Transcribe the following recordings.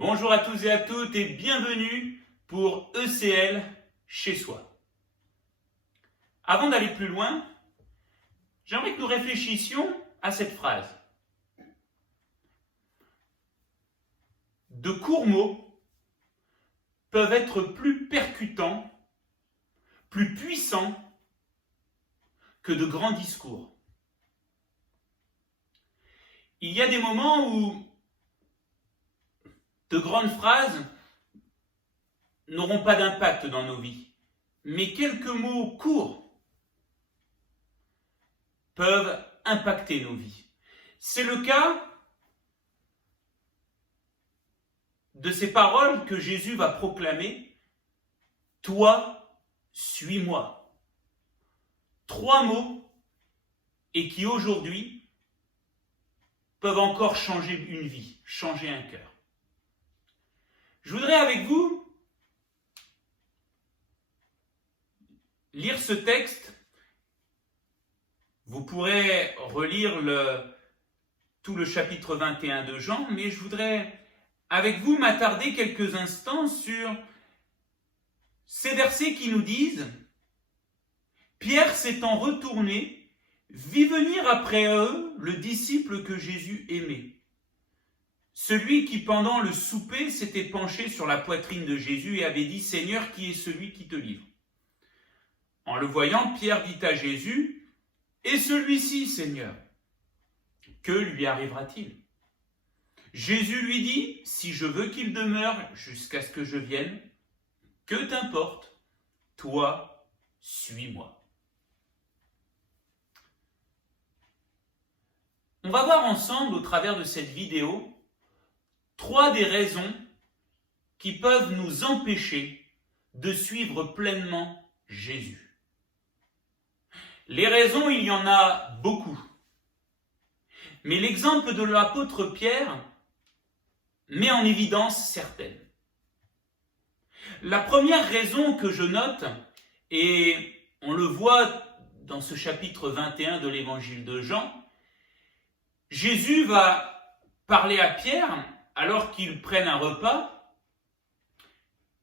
Bonjour à tous et à toutes et bienvenue pour ECL chez soi. Avant d'aller plus loin, j'aimerais que nous réfléchissions à cette phrase. De courts mots peuvent être plus percutants, plus puissants que de grands discours. Il y a des moments où de grandes phrases n'auront pas d'impact dans nos vies, mais quelques mots courts peuvent impacter nos vies. C'est le cas de ces paroles que Jésus va proclamer. Toi, suis-moi. 3 mots et qui aujourd'hui peuvent encore changer une vie, changer un cœur. Je voudrais avec vous lire ce texte. Vous pourrez relire tout le chapitre 21 de Jean, mais je voudrais avec vous m'attarder quelques instants sur ces versets qui nous disent « Pierre s'étant retourné, vit venir après eux le disciple que Jésus aimait. Celui qui, pendant le souper, s'était penché sur la poitrine de Jésus et avait dit « Seigneur, qui est celui qui te livre ?» En le voyant, Pierre dit à Jésus « Et celui-ci, Seigneur, que lui arrivera-t-il » Jésus lui dit « Si je veux qu'il demeure jusqu'à ce que je vienne, que t'importe, toi, suis-moi. » On va voir ensemble, au travers de cette vidéo, 3 des raisons qui peuvent nous empêcher de suivre pleinement Jésus. Les raisons, il y en a beaucoup. Mais l'exemple de l'apôtre Pierre met en évidence certaines. La première raison que je note, et on le voit dans ce chapitre 21 de l'évangile de Jean, Jésus va parler à Pierre alors qu'ils prennent un repas,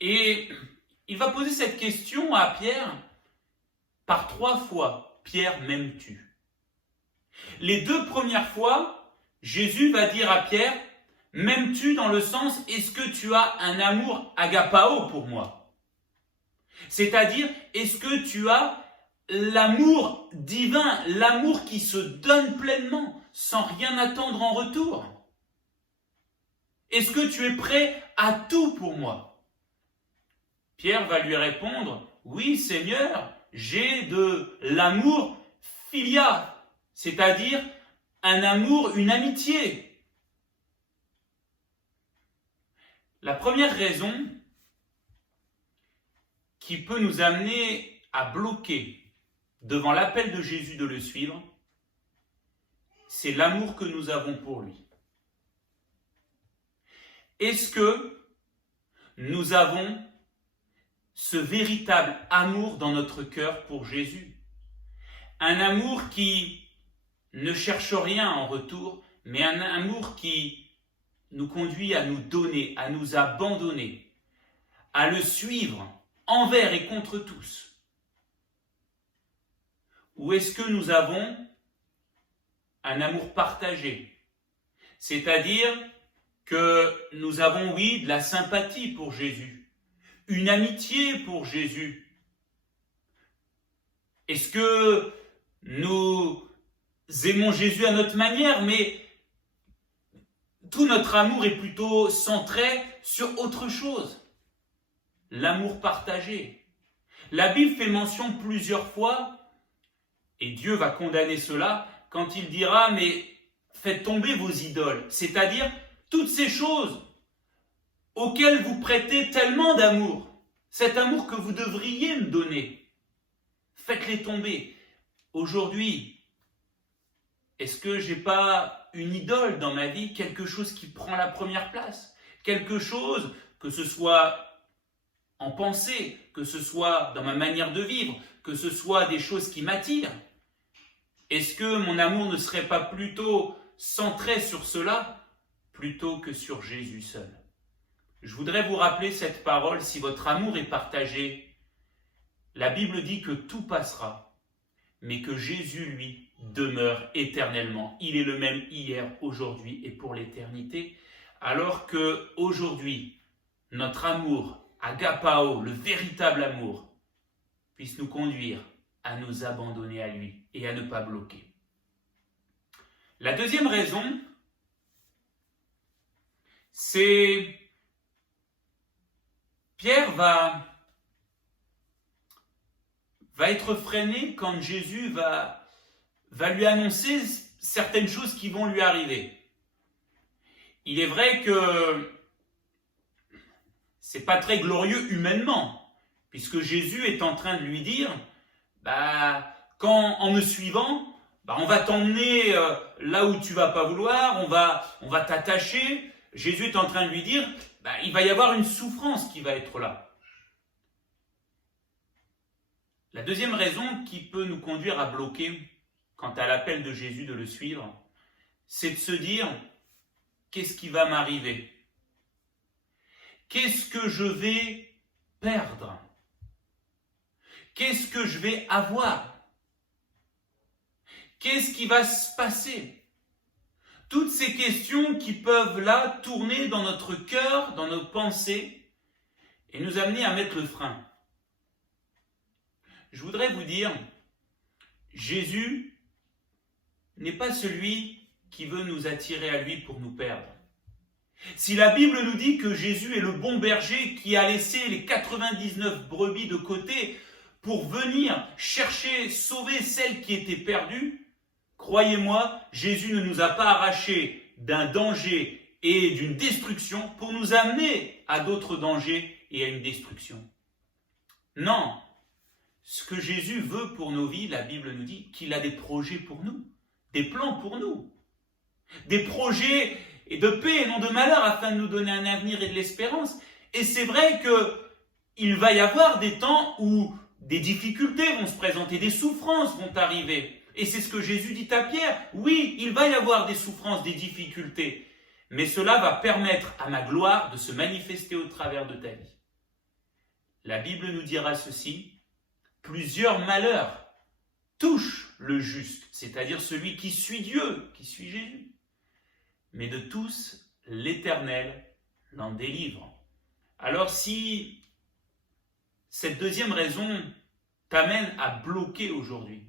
et il va poser cette question à Pierre par 3 fois. Pierre, m'aimes-tu ? Les 2 premières fois, Jésus va dire à Pierre, m'aimes-tu dans le sens, est-ce que tu as un amour agapao pour moi ? C'est-à-dire, est-ce que tu as l'amour divin, l'amour qui se donne pleinement, sans rien attendre en retour ? Est-ce que tu es prêt à tout pour moi ? Pierre va lui répondre, oui Seigneur, j'ai de l'amour philia, c'est-à-dire un amour, une amitié. La première raison qui peut nous amener à bloquer devant l'appel de Jésus de le suivre, c'est l'amour que nous avons pour lui. Est-ce que nous avons ce véritable amour dans notre cœur pour Jésus? Un amour qui ne cherche rien en retour, mais un amour qui nous conduit à nous donner, à nous abandonner, à le suivre envers et contre tous. Ou est-ce que nous avons un amour partagé, c'est-à-dire que nous avons, oui, de la sympathie pour Jésus, une amitié pour Jésus. Est-ce que nous aimons Jésus à notre manière, mais tout notre amour est plutôt centré sur autre chose, l'amour partagé. La Bible fait mention plusieurs fois, et Dieu va condamner cela, quand il dira, mais faites tomber vos idoles, c'est-à-dire toutes ces choses auxquelles vous prêtez tellement d'amour, cet amour que vous devriez me donner, faites-les tomber. Aujourd'hui, est-ce que j'ai pas une idole dans ma vie, quelque chose qui prend la première place, quelque chose, que ce soit en pensée, que ce soit dans ma manière de vivre, que ce soit des choses qui m'attirent? Est-ce que mon amour ne serait pas plutôt centré sur cela plutôt que sur Jésus seul? Je voudrais vous rappeler cette parole, si votre amour est partagé, la Bible dit que tout passera, mais que Jésus, lui, demeure éternellement. Il est le même hier, aujourd'hui et pour l'éternité, alors que aujourd'hui, notre amour, agapao, le véritable amour, puisse nous conduire à nous abandonner à lui et à ne pas bloquer. La deuxième raison, c'est Pierre va être freiné quand Jésus va lui annoncer certaines choses qui vont lui arriver. Il est vrai que c'est pas très glorieux humainement, puisque Jésus est en train de lui dire, en me suivant, on va t'emmener là où tu vas pas vouloir, on va t'attacher. Jésus est en train de lui dire, il va y avoir une souffrance qui va être là. La deuxième raison qui peut nous conduire à bloquer quant à l'appel de Jésus de le suivre, c'est de se dire, qu'est-ce qui va m'arriver? Qu'est-ce que je vais perdre? Qu'est-ce que je vais avoir? Qu'est-ce qui va se passer? Toutes ces questions qui peuvent là tourner dans notre cœur, dans nos pensées, et nous amener à mettre le frein. Je voudrais vous dire, Jésus n'est pas celui qui veut nous attirer à lui pour nous perdre. Si la Bible nous dit que Jésus est le bon berger qui a laissé les 99 brebis de côté pour venir chercher, sauver celles qui étaient perdues, croyez-moi, Jésus ne nous a pas arrachés d'un danger et d'une destruction pour nous amener à d'autres dangers et à une destruction. Non, ce que Jésus veut pour nos vies, la Bible nous dit qu'il a des projets pour nous, des plans pour nous, des projets de paix et non de malheur afin de nous donner un avenir et de l'espérance. Et c'est vrai qu'il va y avoir des temps où des difficultés vont se présenter, des souffrances vont arriver. Et c'est ce que Jésus dit à Pierre. Oui, il va y avoir des souffrances, des difficultés, mais cela va permettre à ma gloire de se manifester au travers de ta vie. La Bible nous dira ceci, plusieurs malheurs touchent le juste, c'est-à-dire celui qui suit Dieu, qui suit Jésus. Mais de tous, l'Éternel l'en délivre. Alors si cette deuxième raison t'amène à bloquer aujourd'hui,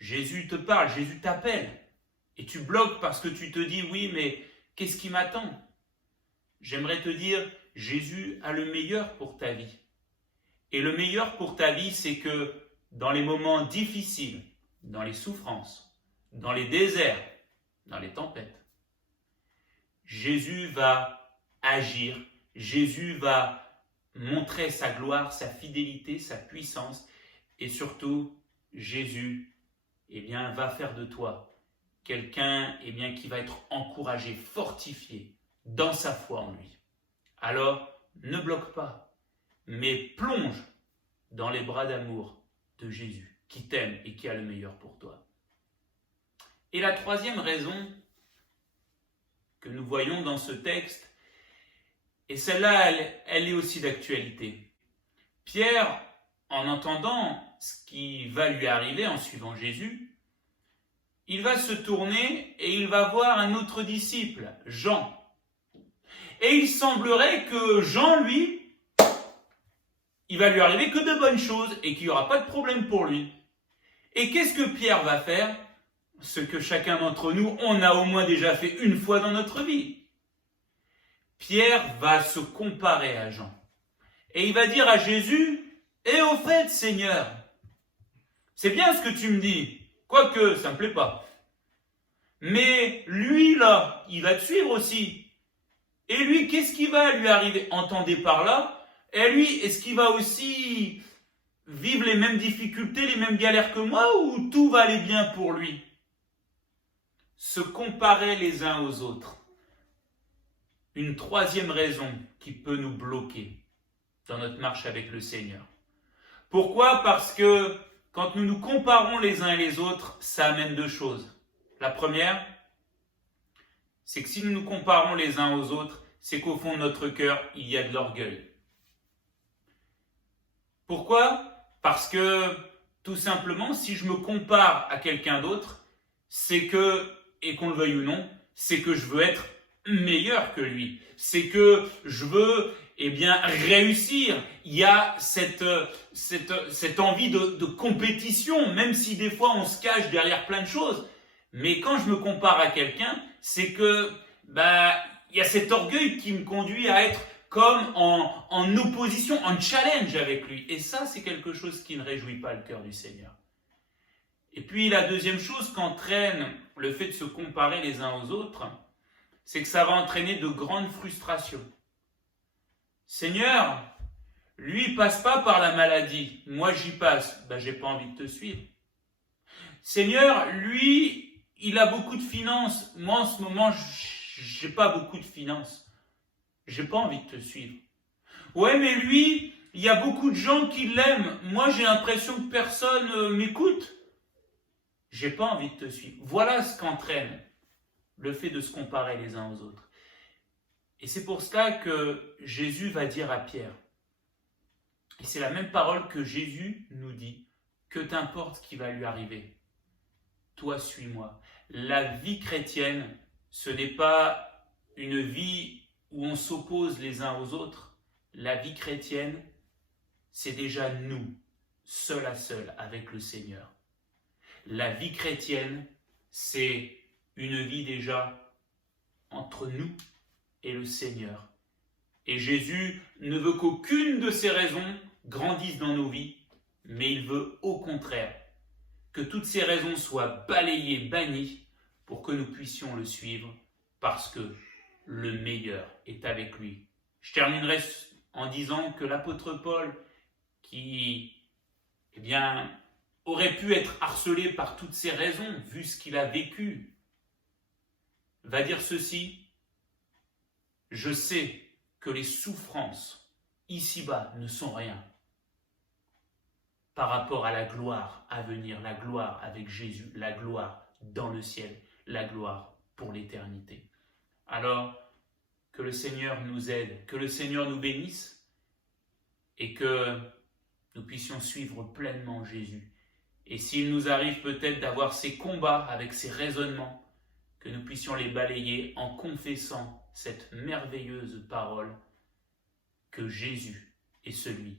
Jésus te parle, Jésus t'appelle, et tu bloques parce que tu te dis, oui, mais qu'est-ce qui m'attend? J'aimerais te dire, Jésus a le meilleur pour ta vie. Et le meilleur pour ta vie, c'est que dans les moments difficiles, dans les souffrances, dans les déserts, dans les tempêtes, Jésus va agir, Jésus va montrer sa gloire, sa fidélité, sa puissance, et surtout, Jésus va faire de toi quelqu'un qui va être encouragé, fortifié dans sa foi en lui. Alors, ne bloque pas, mais plonge dans les bras d'amour de Jésus, qui t'aime et qui a le meilleur pour toi. Et la troisième raison que nous voyons dans ce texte, et celle-là, elle est aussi d'actualité. Pierre, en entendant ce qui va lui arriver en suivant Jésus, il va se tourner et il va voir un autre disciple, Jean. Et il semblerait que Jean, lui, il va lui arriver que de bonnes choses et qu'il n'y aura pas de problème pour lui. Et qu'est-ce que Pierre va faire? Ce que chacun d'entre nous, on a au moins déjà fait une fois dans notre vie. Pierre va se comparer à Jean. Et il va dire à Jésus, « Et au fait, Seigneur, c'est bien ce que tu me dis, quoique ça ne me plaît pas. Mais lui, là, il va te suivre aussi. Et lui, qu'est-ce qui va lui arriver? Entendez par là. Et lui, est-ce qu'il va aussi vivre les mêmes difficultés, les mêmes galères que moi, ou tout va aller bien pour lui? » Se comparer les uns aux autres. Une troisième raison qui peut nous bloquer dans notre marche avec le Seigneur. Pourquoi? Parce que quand nous nous comparons les uns et les autres, ça amène deux choses. La première, c'est que si nous nous comparons les uns aux autres, c'est qu'au fond de notre cœur, il y a de l'orgueil. Pourquoi ? Parce que, tout simplement, si je me compare à quelqu'un d'autre, c'est que, et qu'on le veuille ou non, c'est que je veux être meilleur que lui. C'est que je veux, réussir. Il y a cette envie de compétition, même si des fois on se cache derrière plein de choses. Mais quand je me compare à quelqu'un, c'est que, il y a cet orgueil qui me conduit à être comme en opposition, en challenge avec lui. Et ça, c'est quelque chose qui ne réjouit pas le cœur du Seigneur. Et puis la deuxième chose qu'entraîne le fait de se comparer les uns aux autres, c'est que ça va entraîner de grandes frustrations. Seigneur, lui, il passe pas par la maladie. Moi, j'y passe. J'ai pas envie de te suivre. Seigneur, lui, il a beaucoup de finances. Moi, en ce moment, j'ai pas beaucoup de finances. J'ai pas envie de te suivre. Ouais, mais lui, il y a beaucoup de gens qui l'aiment. Moi, j'ai l'impression que personne m'écoute. J'ai pas envie de te suivre. Voilà ce qu'entraîne le fait de se comparer les uns aux autres. Et c'est pour cela que Jésus va dire à Pierre, et c'est la même parole que Jésus nous dit, que t'importe ce qui va lui arriver. Toi, suis-moi. La vie chrétienne, ce n'est pas une vie où on s'oppose les uns aux autres. La vie chrétienne, c'est déjà nous, seul à seul avec le Seigneur. La vie chrétienne, c'est une vie déjà entre nous et le Seigneur. Et Jésus ne veut qu'aucune de ces raisons grandisse dans nos vies, mais il veut au contraire que toutes ces raisons soient balayées, bannies, pour que nous puissions le suivre, parce que le meilleur est avec lui. Je terminerai en disant que l'apôtre Paul, qui aurait pu être harcelé par toutes ces raisons, vu ce qu'il a vécu, va dire ceci: je sais que les souffrances ici-bas ne sont rien par rapport à la gloire à venir, la gloire avec Jésus, la gloire dans le ciel, la gloire pour l'éternité. Alors, que le Seigneur nous aide, que le Seigneur nous bénisse et que nous puissions suivre pleinement Jésus. Et s'il nous arrive peut-être d'avoir ces combats avec ces raisonnements, que nous puissions les balayer en confessant cette merveilleuse parole que Jésus est celui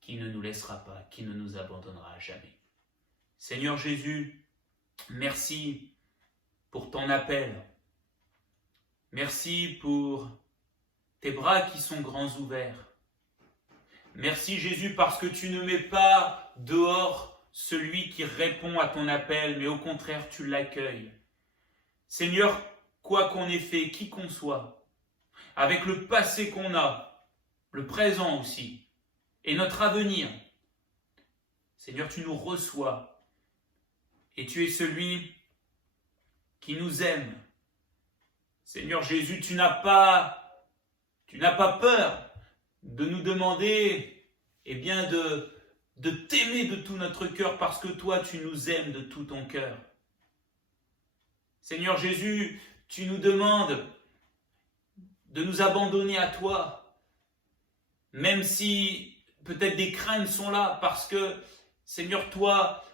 qui ne nous laissera pas, qui ne nous abandonnera jamais. Seigneur Jésus, merci pour ton appel. Merci pour tes bras qui sont grands ouverts. Merci Jésus parce que tu ne mets pas dehors celui qui répond à ton appel, mais au contraire tu l'accueilles. Seigneur, quoi qu'on ait fait, qui qu'on soit, avec le passé qu'on a, le présent aussi, et notre avenir, Seigneur, tu nous reçois et tu es celui qui nous aime. Seigneur Jésus, tu n'as pas peur de nous demander de t'aimer de tout notre cœur parce que toi, tu nous aimes de tout ton cœur. Seigneur Jésus, tu nous demandes de nous abandonner à toi, même si peut-être des craintes sont là, parce que, Seigneur, toi,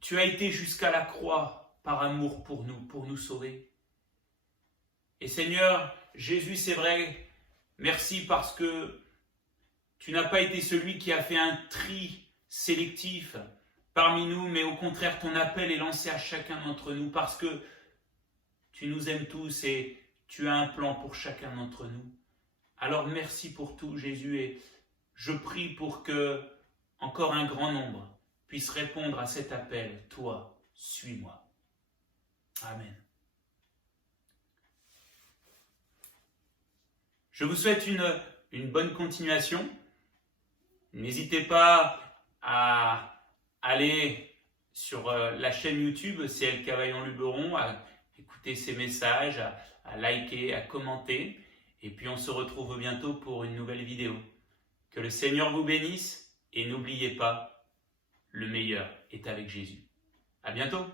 tu as été jusqu'à la croix par amour pour nous sauver. Et Seigneur, Jésus, c'est vrai, merci parce que tu n'as pas été celui qui a fait un tri sélectif parmi nous, mais au contraire, ton appel est lancé à chacun d'entre nous parce que tu nous aimes tous et tu as un plan pour chacun d'entre nous. Alors merci pour tout, Jésus, et je prie pour que encore un grand nombre puisse répondre à cet appel. Toi, suis-moi. Amen. Je vous souhaite une bonne continuation. N'hésitez pas à aller sur la chaîne YouTube CL Cavaillon-Luberon, à écouter ces messages, à liker, à commenter. Et puis on se retrouve bientôt pour une nouvelle vidéo. Que le Seigneur vous bénisse et n'oubliez pas, le meilleur est avec Jésus. À bientôt.